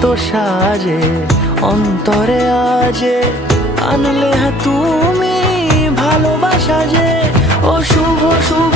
কত সাজে অন্তরে আজে আনলে তুমি ভালোবাসা যে ও শুভ শুভ